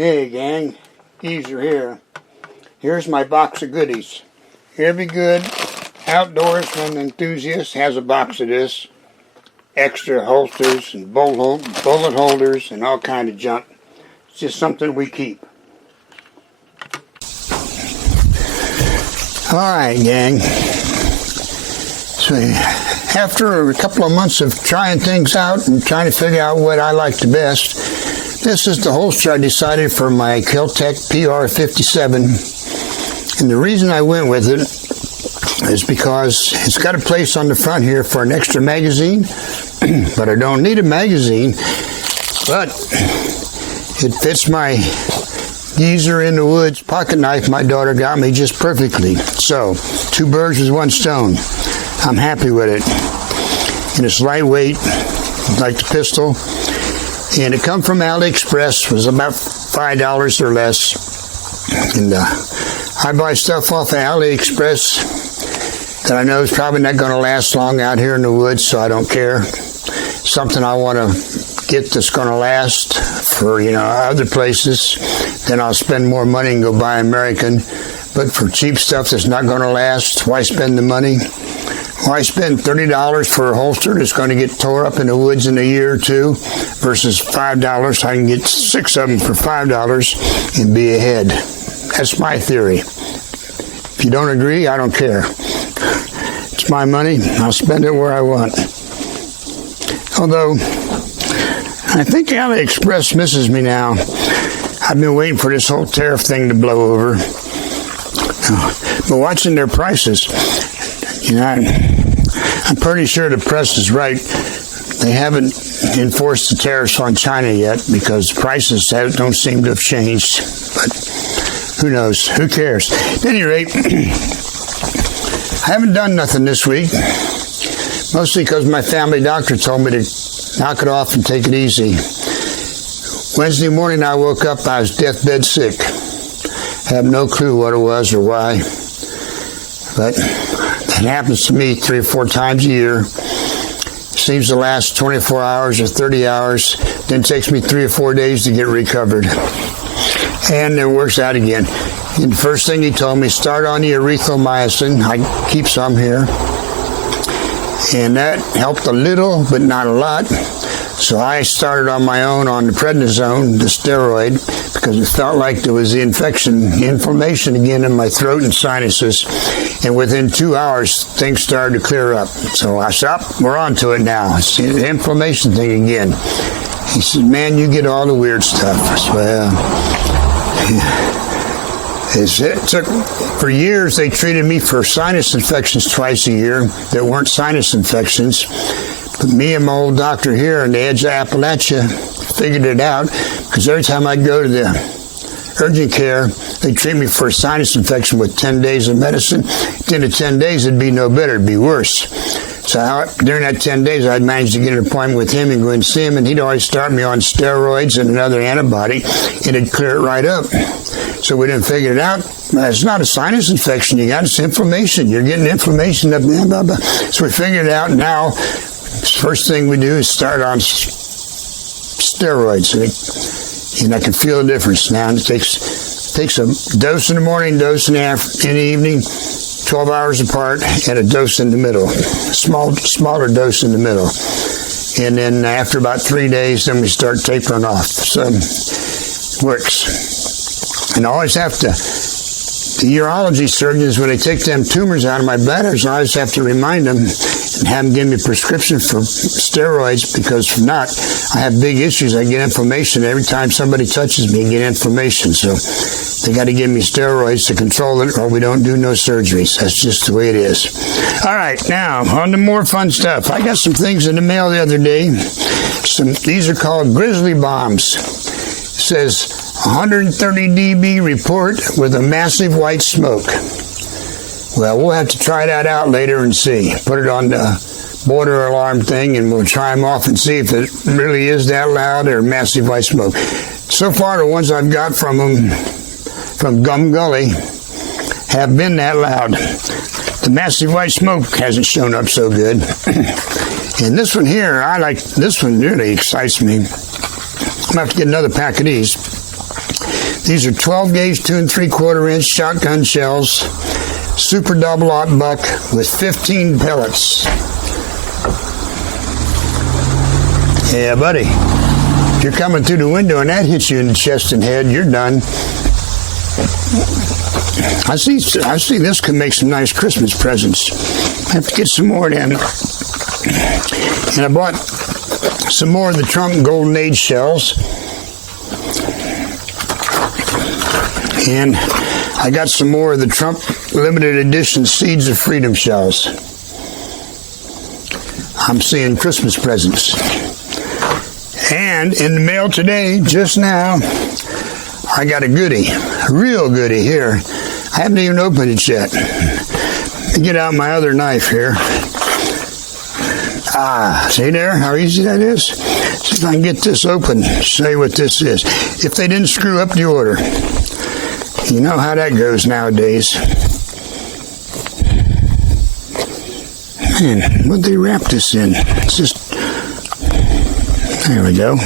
Hey gang, Geezer here. Here's my box of goodies. Every good outdoorsman enthusiast has a box of this. Extra holsters and bullet holders and all kind of junk. It's just something we keep. Alright gang. So after a couple of months of trying things out and trying to figure out what I like the best, this is the holster I decided for my Kel-Tec PR57. And the reason I went with it is because it's got a place on the front here for an extra magazine, but I don't need a magazine, but it fits my Geezer in the Woods pocket knife my daughter got me just perfectly. So, 2 birds with 1 stone. I'm happy with it. And it's lightweight, like the pistol. And it come from AliExpress, was about $5 or less. And I buy stuff off of AliExpress that I know is probably not going to last long out here in the woods, so I don't care. Something I want to get that's going to last for, other places, then I'll spend more money and go buy American. But for cheap stuff that's not going to last, why spend the money? Why spend $30 for a holster that's going to get tore up in the woods in a year or two versus $5? I can get 6 of them for $5 and be ahead. That's my theory. If you don't agree, I don't care. It's my money. I'll spend it where I want. Although, I think AliExpress misses me now. I've been waiting for this whole tariff thing to blow over. But watching their prices, I'm pretty sure the press is right. They haven't enforced the tariffs on China yet because prices don't seem to have changed. But who knows? Who cares? At any rate, I haven't done nothing this week. Mostly because my family doctor told me to knock it off and take it easy. Wednesday morning I woke up, I was deathbed sick. I have no clue what it was or why. But it happens to me 3 or 4 times a year. Seems to last 24 hours or 30 hours. Then takes me 3 or 4 days to get recovered. And it works out again. And the first thing he told me, start on the erythromycin. I keep some here. And that helped a little, but not a lot. So I started on my own on the prednisone, the steroid, because it felt like there was the inflammation again in my throat and sinuses. And within 2 hours, things started to clear up. So I said, we're on to it now. It's the inflammation thing again. He said, man, you get all the weird stuff. I said, well, it took, for years, they treated me for sinus infections twice a year that weren't sinus infections. But me and my old doctor here on the edge of Appalachia figured it out, because every time I go to the urgent care, they treat me for a sinus infection with 10 days of medicine. At the end of 10 days, it'd be no better, it'd be worse. So during that 10 days, I'd managed to get an appointment with him and go and see him, and he'd always start me on steroids and another antibody, and it'd clear it right up. So we didn't figure it out. It's not a sinus infection you got, it's inflammation. You're getting inflammation up, blah, blah, blah. So we figured it out. Now, first thing we do is start on steroids, and I can feel the difference now. It takes a dose in the morning, dose in the evening, 12 hours apart, and a dose in the middle, smaller dose in the middle. And then after about 3 days, then we start tapering off. So it works. And I always have to, the urology surgeons, when they take them tumors out of my bladders, I always have to remind them and have them give me a prescription for steroids, because if not, I have big issues. I get inflammation. Every time somebody touches me, I get inflammation. So they got to give me steroids to control it, or we don't do no surgeries. That's just the way it is. All right, now, on to more fun stuff. I got some things in the mail the other day. These are called grizzly bombs. It says 130 dB report with a massive white smoke. Well, we'll have to try that out later and see. Put it on the border alarm thing, and we'll try them off and see if it really is that loud or massive white smoke. So far, the ones I've got from them, from Gum Gully, have been that loud. The massive white smoke hasn't shown up so good. And this one here, this one really excites me. I'm going to have to get another pack of these. These are 12 gauge 2 3/4 inch shotgun shells, super double aught buck with 15 pellets. Yeah, buddy. If you're coming through the window and that hits you in the chest and head, you're done. I see this can make some nice Christmas presents. I have to get some more of them. And I bought some more of the Trump Golden Age shells. And I got some more of the Trump limited edition Seeds of Freedom shells. I'm seeing Christmas presents. And in the mail today, just now, I got a goodie, a real goodie here. I haven't even opened it yet. Let me get out my other knife here. See there how easy that is? See if I can get this open, show you what this is. If they didn't screw up the order, you know how that goes nowadays. Man, what'd they wrap this in? It's just, there we go.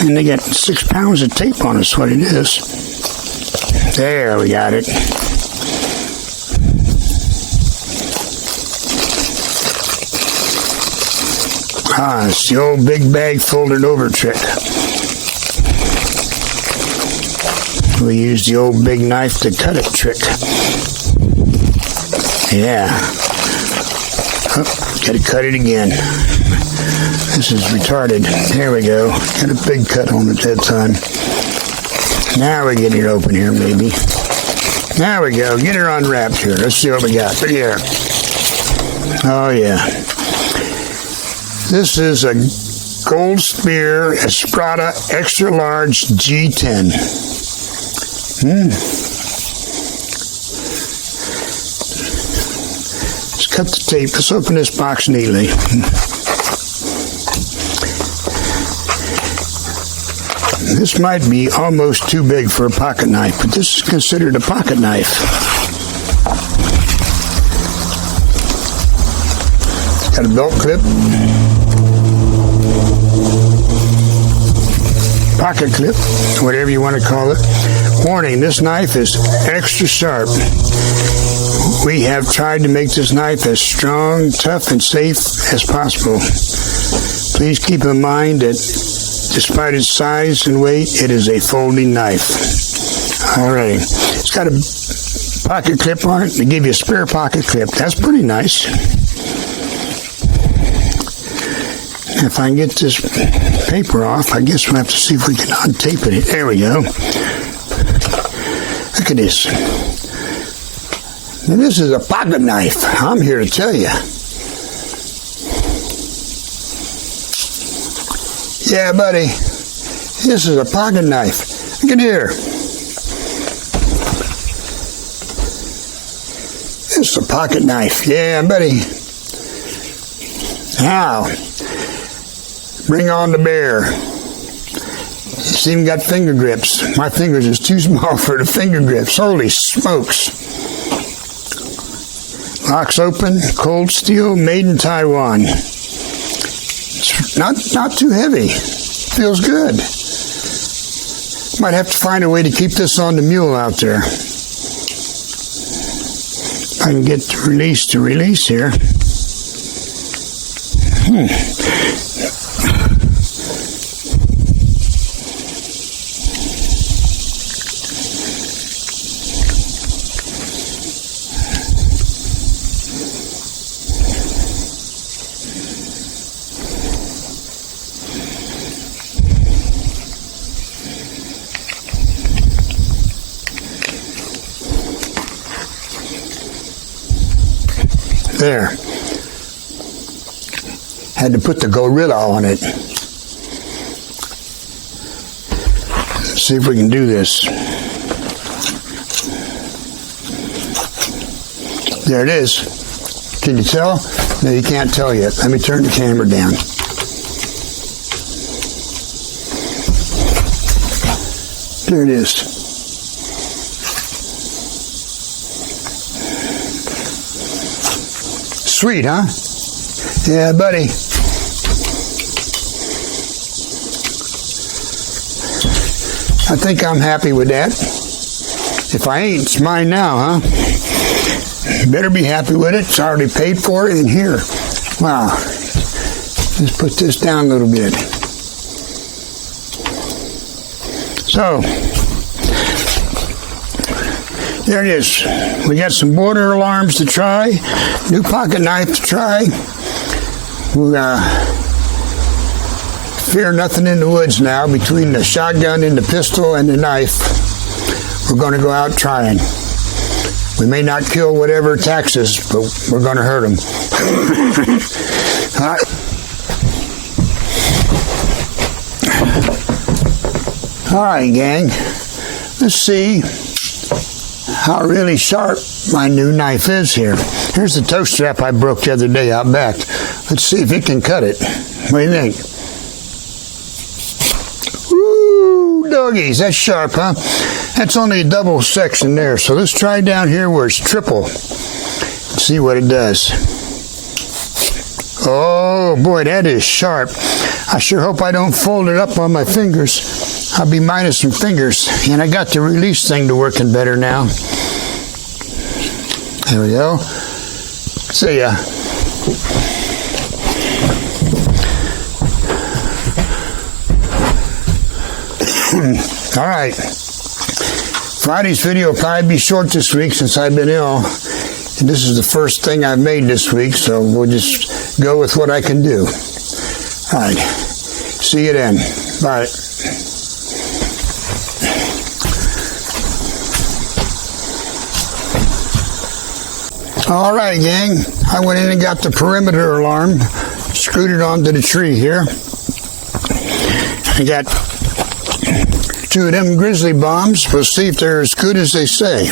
And they got 6 pounds of tape on it, that's what it is. There, we got it. It's the old big bag folded over trick. We use the old big knife to cut it trick. Yeah. Oh, gotta cut it again. This is retarded. There we go. Got a big cut on it that time. Now we get it open here, maybe. There we go. Get her unwrapped here. Let's see what we got. Look here. Oh, yeah. This is a Gold Spear Esprada Extra Large G10. Let's cut the tape. Let's open this box neatly. This might be almost too big for a pocket knife, but this is considered a pocket knife. Got a belt clip. Pocket clip, whatever you want to call it. Warning, this knife is extra sharp. We have tried to make this knife as strong, tough, and safe as possible. Please keep in mind that despite its size and weight, it is a folding knife. All right. It's got a pocket clip on it. They give you a spare pocket clip. That's pretty nice. If I can get this paper off, I guess we'll have to see if we can untape it. There we go. Look at this. Now, this is a pocket knife. I'm here to tell you. Yeah, buddy. This is a pocket knife. Look at here. This is a pocket knife. Yeah, buddy. Now, bring on the bear. It's even got finger grips. My fingers is too small for the finger grips. Holy smokes. Locks open, cold steel, made in Taiwan. It's not too heavy. Feels good. Might have to find a way to keep this on the mule out there. If I can get the release to release here. There. Had to put the gorilla on it. Let's see if we can do this. There it is. Can you tell? No, you can't tell yet. Let me turn the camera down. There it is. Sweet, huh? Yeah, buddy. I think I'm happy with that. If I ain't, it's mine now, huh? Better be happy with it. It's already paid for in here. Wow. Let's put this down a little bit. So, there it is. We got some border alarms to try. New pocket knife to try. We fear nothing in the woods now. Between the shotgun and the pistol and the knife, we're going to go out trying. We may not kill whatever attacks us, but we're going to hurt them. All right. All right, gang. Let's see how really sharp my new knife is here. Here's the toe strap I broke the other day out back. Let's see if it can cut it. What do you think? Woo, doggies, that's sharp, huh? That's only a double section there. So let's try down here where it's triple. See what it does. Oh, boy, that is sharp. I sure hope I don't fold it up on my fingers. I'll be minus some fingers. And I got the release thing to working better now. There we go. See ya. All right. Friday's video will probably be short this week since I've been ill. And this is the first thing I've made this week, so we'll just go with what I can do. All right. See you then. Bye. All right, gang. I went in and got the perimeter alarm, screwed it onto the tree here. I got 2 of them grizzly bombs. We'll see if they're as good as they say.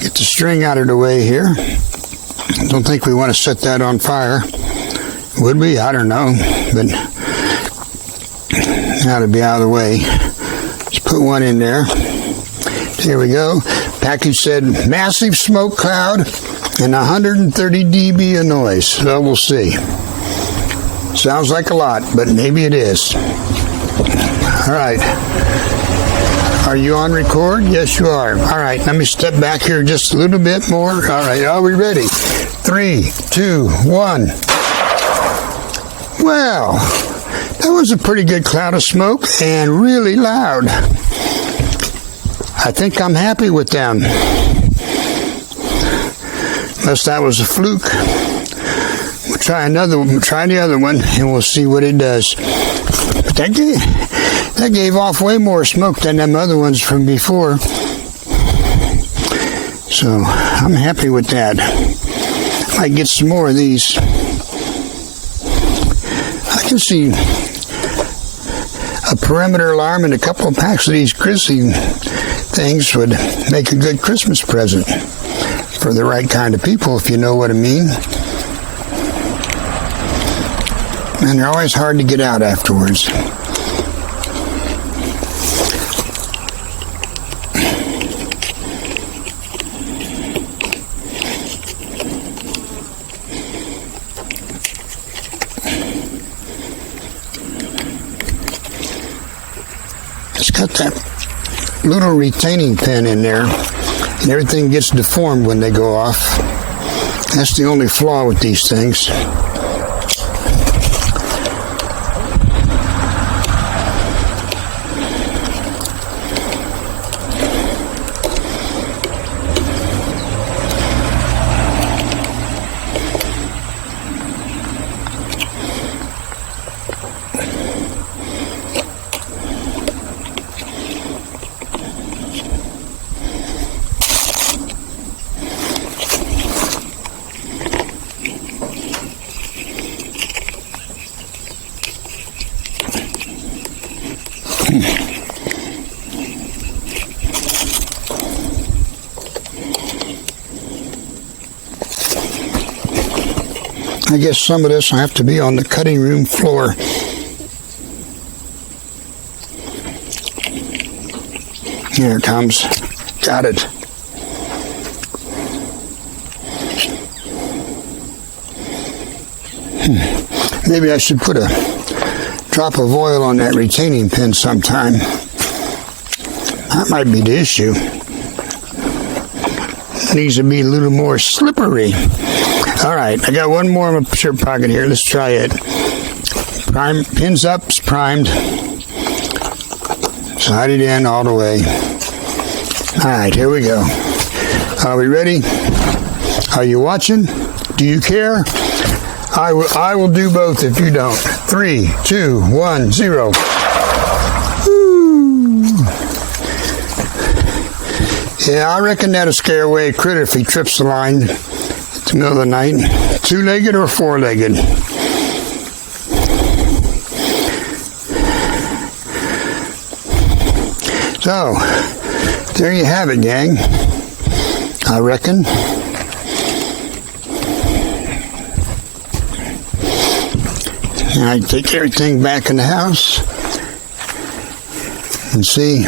Get the string out of the way here. Don't think we want to set that on fire. Would we? I don't know. But that ought to be out of the way. Let's put one in there. Here we go. Package said massive smoke cloud and 130 dB of noise. So we'll see. Sounds like a lot, but maybe it is. All right. Are you on record? Yes, you are. All right. Let me step back here just a little bit more. All right. Are we ready? 3, 2, 1. Well, that was a pretty good cloud of smoke and really loud. I think I'm happy with them. Unless that was a fluke. We'll try another one. We'll try the other one, and we'll see what it does. But that gave off way more smoke than them other ones from before. So I'm happy with that. Might get some more of these. I can see a perimeter alarm and a couple of packs of these grizzly things would make a good Christmas present for the right kind of people, if you know what I mean. And they're always hard to get out afterwards. It's got that little retaining pin in there, and everything gets deformed when they go off. That's the only flaw with these things. I guess some of this will have to be on the cutting room floor. Here it comes. Got it. Maybe I should put a drop of oil on that retaining pin sometime. That might be the issue. It needs to be a little more slippery. All right, I got one more in my shirt pocket here. Let's try it. Prime, pins up, it's primed. Slide it in all the way. All right, here we go. Are we ready? Are you watching? Do you care? I will do both if you don't. 3, 2, 1, 0. Woo. Yeah, I reckon that'll scare away a critter if he trips the line at the middle of the night. 2-legged or 4-legged? So, there you have it, gang. I reckon. And I take everything back in the house and see.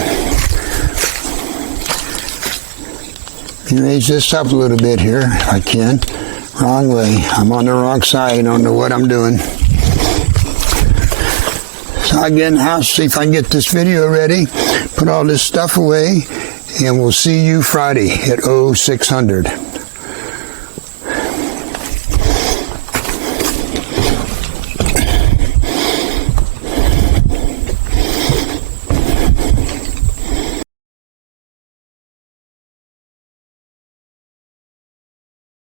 Raise this up a little bit here, if I can. Wrong way. I'm on the wrong side. I don't know what I'm doing. So I get in the house, see if I can get this video ready, put all this stuff away, and we'll see you Friday at 0600.